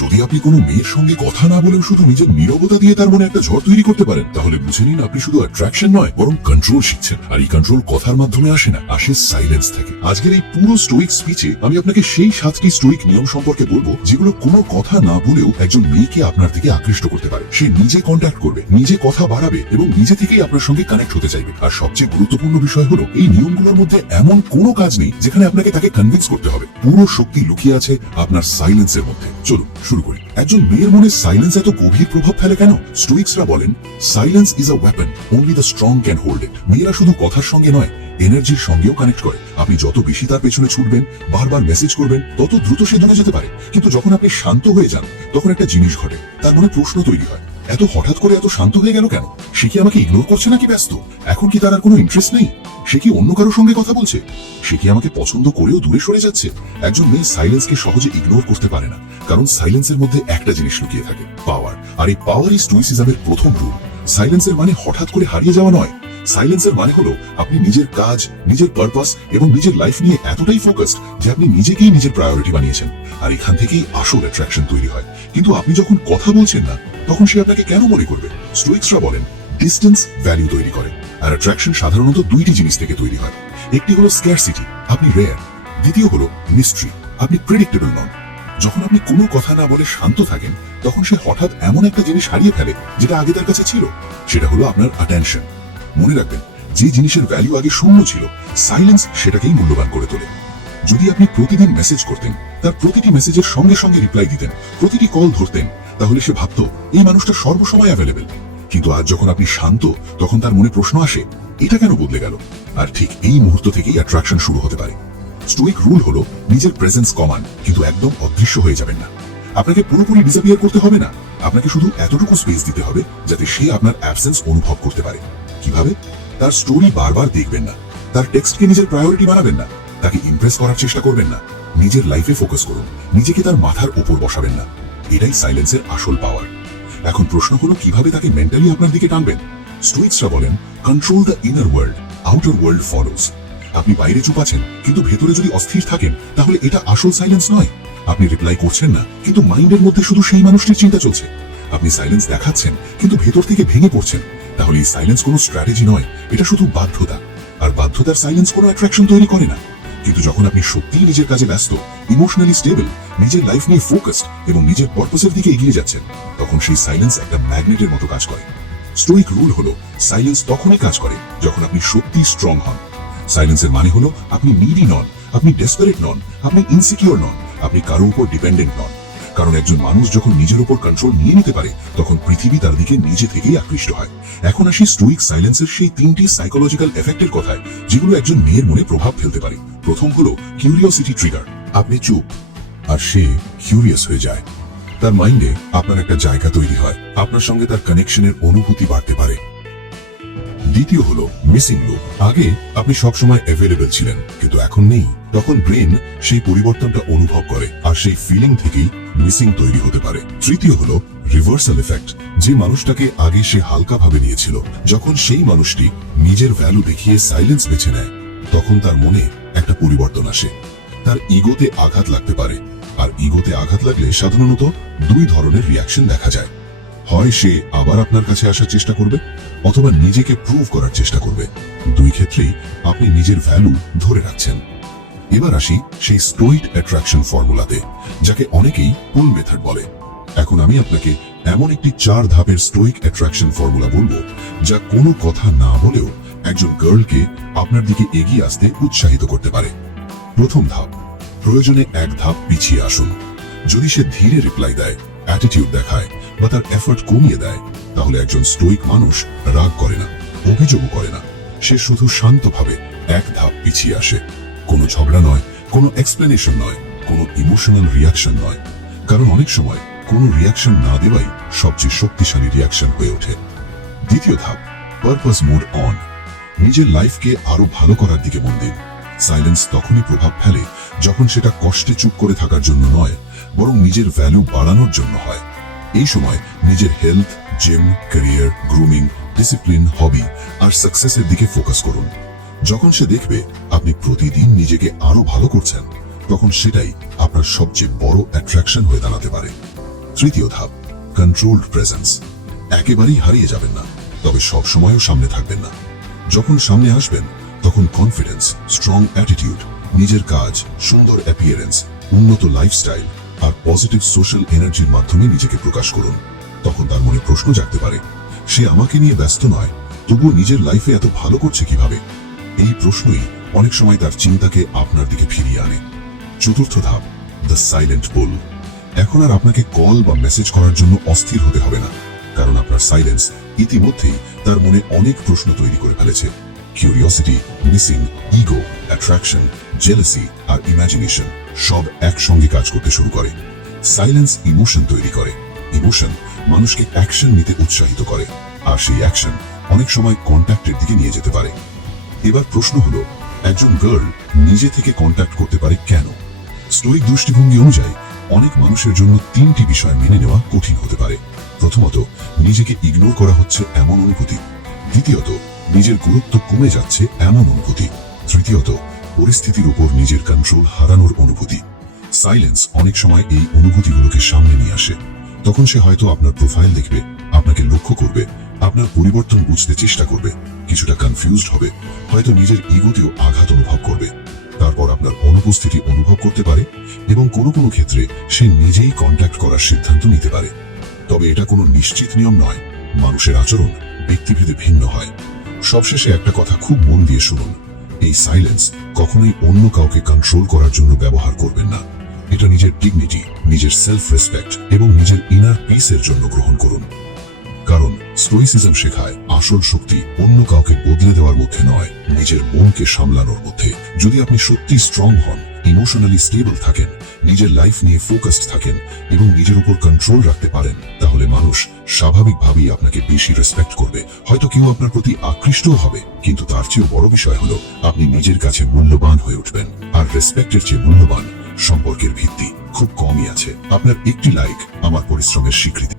যদি আপনি কোনো মেয়ের সঙ্গে কথা না বলেও শুধু নিজের নীরবতা দিয়ে তার মনে একটা ঝড় তৈরি করতে পারেন, তাহলে বুঝে নিন আপনি শুধু অ্যাট্রাকশন নয় বরং কন্ট্রোল শিখছেন। আর এই কন্ট্রোল কথার মাধ্যমে আসে না, আসে সাইলেন্স থেকে। আজকের এই পুরো স্টোইক স্পিচে আমি আপনাকে সেই 7টি স্টোইক নিয়ম সম্পর্কে বলবো যেগুলো কোনো কথা না বলেও একজন মেয়েকে আপনার থেকে আকৃষ্ট করতে পারে। সে নিজে কন্ট্যাক্ট করবে, নিজে কথা বাড়াবে এবং নিজে থেকেই আপনার সঙ্গে কানেক্ট হতে চাইবে। আর সবচেয়ে গুরুত্বপূর্ণ বিষয় হলো এই নিয়মগুলোর মধ্যে এমন কোনো কাজ নেই যেখানে আপনাকে তাকে কনভিন্স করতে হবে। পুরো শক্তি লুকিয়ে আছে আপনার সাইলেন্সের মধ্যে। চলুন শুরু করি। একজন মেয়ের মনে সাইলেন্স এত গভীর প্রভাব ফেলে কেন? স্টোইক্সরা বলেন, silence is a weapon, only the strong can hold it. মেয়েরা শুধু কথার সঙ্গে নয়, এনার্জির সঙ্গেও কানেক্ট করে। আপনি যত বেশি তার পেছনে ছুটবেন, বারবার মেসেজ করবেন, তত দ্রুত সে দূরে যেতে পারে। কিন্তু যখন আপনি শান্ত হয়ে যান, তখন একটা জিনিস ঘটে, তার মনে প্রশ্ন তৈরি হয়, এত হঠাৎ করে এত শান্ত হয়ে গেল কেন? সে কি আমাকে ইগনোর করছে নাকি ব্যস্ত? এখন কি তার আর কোনো ইন্টারেস্ট নেই? সে কি অন্য কারোর সঙ্গে কথা বলছে? সে কি আমাকে পছন্দ করেও দূরে সরে যাচ্ছে? একজন মেয়ে সাইলেন্সকে সহজে ইগনোর করতে পারে না, কারণ সাইলেন্সের মধ্যে একটা জিনিস লুকিয়ে থাকে, পাওয়ার। আর এই পাওয়ারই স্টোইসিজমের প্রথম রূল। সাইলেন্সের মানে হঠাৎ করে হারিয়ে যাওয়া নয়। সাইলেন্সের মানে হলো আপনি নিজের কাজ, নিজের পারপাস এবং নিজের লাইফ নিয়ে এতটাই ফোকাসড যে আপনি নিজেকেই নিজের প্রায়োরিটি বানিয়েছেন। আর এখান থেকেই আসল অ্যাট্রাকশন তৈরি হয়। কিন্তু আপনি যখন কথা বলছেন না, তখন সে আপনাকে কেন মনে করবে? স্টোইক্সরা বলেন, ডিস্টেন্স ভ্যালু তৈরি করে। আর অ্যাট্রাকশন সাধারণত দুইটি জিনিস থেকে তৈরি হয়। একটি হলো স্ক্যারসিটি, আপনি রেয়ার। দ্বিতীয় হলো মিস্ট্রি, আপনি প্রেডিক্টেবল নন। যখন আপনি কোনো কথা না বলে শান্ত থাকেন, তখন সে হঠাৎ এমন একটা জিনিস হারিয়ে ফেলে যেটা আগে তার কাছে ছিল। সেটা হলো আপনার অ্যাটেনশন। মনে রাখবেন, যে জিনিসের ভ্যালু আগে শূন্য ছিল, সাইলেন্স সেটাকেই মূল্যবান করে তোলে। যদি আপনি প্রতিদিন মেসেজ করতেন, তার প্রতিটি মেসেজের সঙ্গে সঙ্গে রিপ্লাই দিতেন, প্রতিটি কল ধরতেন, তাহলে সে ভাবতো এই মানুষটা সর্বসময় অ্যাভেলেবেল। কিন্তু আজ যখন আপনি শান্ত, তখন তার মনে প্রশ্ন আসে, এটা কেন বদলে গেল? আর ঠিক এই মুহূর্ত থেকেই অ্যাট্রাকশন শুরু হতে পারে। স্টোইক রুল হলো নিজের প্রেজেন্স কমান, কিন্তু একদম অদৃশ্য হয়ে যাবেন না। আপনাকে পুরোপুরি ডিসঅ্যাপিয়ার করতে হবে না, আপনাকে শুধু এতটুকু স্পেস দিতে হবে যাতে সে আপনার অ্যাবসেন্স অনুভব করতে পারে। কিভাবে? তার স্টোরি বারবার দেখবেন না, তার টেক্সটকে নিজের প্রায়োরিটি বানাবেন না, তাকে ইমপ্রেস করার চেষ্টা করবেন না। নিজের লাইফে ফোকাস করুন, নিজেকে তার মাথার উপর বসাবেন না। এটাই সাইলেন্সের আসল পাওয়ার। এখন প্রশ্ন হলো, কিভাবে তাকে মেন্টালি আপনার দিকে টানবেন? স্টোইক্সরা বলেন, control the inner world, outer world follows. আপনি বাইরে চুপ আছেন, কিন্তু ভেতরে যদি অস্থির থাকেন, তাহলে এটা আসল সাইলেন্স নয়। আপনি রিপ্লাই করছেন না, কিন্তু মাইন্ডের মধ্যে শুধু সেই মানুষটির চিন্তা চলছে। আপনি সাইলেন্স দেখাচ্ছেন, কিন্তু ভেতর থেকে ভেঙে পড়ছেন। তাহলে এই সাইলেন্স কোনো স্ট্র্যাটেজি নয়, এটা শুধু বাধ্যতা। আর বাধ্যতার সাইলেন্স কোনো অ্যাট্রাকশন তৈরি করে না। কিন্তু যখন আপনি সত্যিই নিজের কাজে ব্যস্ত, ইমোশনালি স্টেবল, নিজের লাইফ নিয়ে ফোকাসড এবং নিজের পারপাসের দিকে এগিয়ে যাচ্ছেন, তখন সেই সাইলেন্স একটা ম্যাগনেটের মতো কাজ করে। স্টোইক রুল হলো, সাইলেন্স তখনই কাজ করে যখন আপনি সত্যি স্ট্রং হন। সাইলেন্সের মানে হলো আপনি নিডি নন, আপনি ডেসপারেট নন, আপনি ইনসিকিউর নন, আপনি কারো উপর ডিপেন্ডেন্ট নন। কারণ একজন মানুষ যখন নিজের উপর কন্ট্রোল নিয়ে নিতে পারে, তখন পৃথিবী তার দিকে নিজে থেকেই আকৃষ্ট হয়। এখন আসি স্টোইক সাইলেন্সের সেই 3টি সাইকোলজিক্যাল এফেক্টের কথায়, যেগুলো একজন মেয়ের মনে প্রভাব ফেলতে পারে। প্রথম হলো কিউরিওসিটি ট্রিগার। আপনি চুপ, আর সে কিউরিয়াস হয়ে যায়। তার মাইন্ডে আপনার একটা জায়গা তৈরি হয়, আপনার সঙ্গে তার কানেকশনের অনুভূতি বাড়তে পারে। দ্বিতীয় হলো মিসিং লুক। আগে আপনি সবসময় অ্যাভেলেবল ছিলেন, কিন্তু এখন নেই। তখন ব্রেন সেই পরিবর্তনটা অনুভব করে, আর সেই ফিলিং থেকেই মিসিং তৈরি হতে পারে। তৃতীয় হলো রিভার্সাল এফেক্ট। যে মানুষটাকে আগে সে হালকা ভাবে নিয়েছিল, যখন সেই মানুষটি নিজের ভ্যালু দেখিয়ে সাইলেন্স বেছে নেয়, তখন তার মনে একটা পরিবর্তন আসে। তার ইগোতে আঘাত লাগতে পারে। আর ইগোতে আঘাত লাগলে সাধারণত 2 ধরনের রিয়াকশন দেখা যায়। হয় সে আবার আপনার কাছে আসার চেষ্টা করবে, অথবা নিজেকে প্রুভ করার চেষ্টা করবে। 2 ক্ষেত্রেই আপনি নিজের ভ্যালু ধরে রাখছেন। এবার আসি সেই স্টোইক অ্যাট্রাকশন ফর্মুলাতে, যাকে অনেকেই পুল মেথড বলে। এখন আমি আপনাকে এমন একটি 4 ধাপের স্টোইক অ্যাট্রাকশন ফর্মুলা বলবো, যা কোনো কথা না বলেও একজন গার্লকে আপনার দিকে এগিয়ে আসতে উৎসাহিত করতে পারে। প্রথম ধাপ, প্রয়োজনে 1 ধাপ পিছিয়ে আসুন। যদি সে ধীরে রিপ্লাই দেয়, অ্যাটিটিউড দেখায় বা তার এফর্ট কমিয়ে দেয়, তাহলে একজন স্টোইক মানুষ রাগ করে না, অভিযোগও করে না। সে শুধু শান্তভাবে 1 ধাপ পিছিয়ে আসে। কোনো ঝগড়া নয়, কোনো এক্সপ্লেনেশন নয়, কোনো ইমোশনাল রিয়াকশন নয়। কারণ অনেক সময় কোনো রিয়াকশন না দেওয়াই সবচেয়ে শক্তিশালী রিয়াকশন হয়ে ওঠে। দ্বিতীয় ধাপ, পারপাস মোড অন। নিজের লাইফকে আরো ভালো করার দিকে মন দিন। সাইলেন্স তখনই প্রভাব ফেলে যখন সেটা কষ্টে চুপ করে থাকার জন্য নয়, বরং নিজের ভ্যালু বাড়ানোর জন্য হয়। এই সময় নিজের health, gym, career, grooming, discipline, hobby আর সাকসেসের দিকে ফোকাস করুন। যখন সে দেখবে আপনি প্রতিদিন নিজেকে আরো ভালো করছেন, তখন সেটাই আপনার সবচেয়ে বড় অ্যাট্রাকশন হয়ে দাঁড়াতে পারে। তৃতীয় ধাপ, কন্ট্রোলড প্রেজেন্স। একেবারেই হারিয়ে যাবেন না, তবে সব সময়ও সামনে থাকবেন না। যখন সামনে আসবেন তখন কনফিডেন্স, স্ট্রং অ্যাটিটিউড, নিজের কাজ, সুন্দর অ্যাপিয়ারেন্স, উন্নত লাইফস্টাইল আর পজিটিভ সোশ্যাল এনার্জির মাধ্যমে নিজেকে প্রকাশ করুন। তখন তার মনে প্রশ্ন জাগতে পারে, সে আমাকে নিয়ে ব্যস্ত নয়, তবুও নিজের লাইফে এত ভালো করছে কিভাবে? এই প্রশ্নই অনেক সময় তার চিন্তাকে আপনার দিকে ফিরিয়ে আনে। চতুর্থ ধাপ, দ্য সাইলেন্ট পুল। এখন আর আপনাকে কল বা মেসেজ করার জন্য অস্থির হতে হবে না, কারণ আপনার সাইলেন্স ইতিমধ্যেই তার মনে অনেক প্রশ্ন তৈরি করে ফেলেছে। Curiosity, missing, ego, attraction, jealousy আর ইমাজিনেশন সব একসঙ্গে কাজ করতে শুরু করে। সাইলেন্স ইমোশন তৈরি করে। ইমোশন মানুষকে অ্যাকশন নিতে উৎসাহিত করে, আর সেই অ্যাকশন অনেক সময় কন্ট্যাক্টের দিকে নিয়ে যেতে পারে। এবার প্রশ্ন হলো, একজন গার্ল নিজে থেকে কন্ট্যাক্ট করতে পারে কেন? স্টোইক দৃষ্টিভঙ্গি অনুযায়ী অনেক মানুষের জন্য তিনটি বিষয় মেনে নেওয়া কঠিন হতে পারে। প্রথমত, নিজেকে ইগনোর করা হচ্ছে এমন অনুভূতি। দ্বিতীয়ত, নিজের গুরুত্ব কমে যাচ্ছে এমন অনুভূতি। তৃতীয়ত, পরিস্থিতির উপর নিজের কন্ট্রোল হারানোর অনুভূতি। সাইলেন্স অনেক সময় এই অনুভূতিগুলোকে সামনে নিয়ে আসে। তখন সে হয়তো আপনার প্রোফাইল দেখবে, আপনাকে লক্ষ্য করবে, আপনার পরিবর্তন বুঝতে চেষ্টা করবে, কিছুটা কনফিউজড হবে, হয়তো নিজের ইগোতেও আঘাত অনুভব করবে। তারপর আপনার অনুপস্থিতি অনুভব করতে পারে এবং কোনো কোনো ক্ষেত্রে সে নিজেই কন্ট্যাক্ট করার সিদ্ধান্ত নিতে পারে। তবে এটা কোনো নিশ্চিত নিয়ম নয়। মানুষের আচরণ ব্যক্তিভেদে ভিন্ন হয়। সবশেষে একটা কথা খুব মন দিয়ে শুনুন, এই সাইলেন্স কখনোই অন্য কাউকে কন্ট্রোল করার জন্য ব্যবহার করবেন না। এটা নিজের ডিগনিটি, নিজের সেলফ রেসপেক্ট এবং নিজের ইনার পিসের জন্য গ্রহণ করুন। কারণ স্টোইসিজম শেখায় আসল শক্তি অন্য কাউকে বদলে দেওয়ার মধ্যে নয়, নিজের মনকে সামলানোর মধ্যে। যদি আপনি সত্যি স্ট্রং হন, ইমোশনালি স্টেবল থাকেন, নিজের লাইফ নিয়ে ফোকাসড থাকেন এবং নিজের উপর কন্ট্রোল রাখতে পারেন, তাহলে মানুষ স্বাভাবিকভাবেই আপনাকে বেশি রেসপেক্ট করবে। হয়তো কেউ আপনার প্রতি আকৃষ্টও হবে, কিন্তু তার চেয়েও বড় বিষয় হলো আপনি নিজের কাছে মূল্যবান হয়ে উঠবেন। আর রেসপেক্টের চেয়ে মূল্যবান সম্পর্কের ভিত্তি খুব কমই আছে। আপনার একটি লাইক আমার পরিশ্রমের স্বীকৃতি।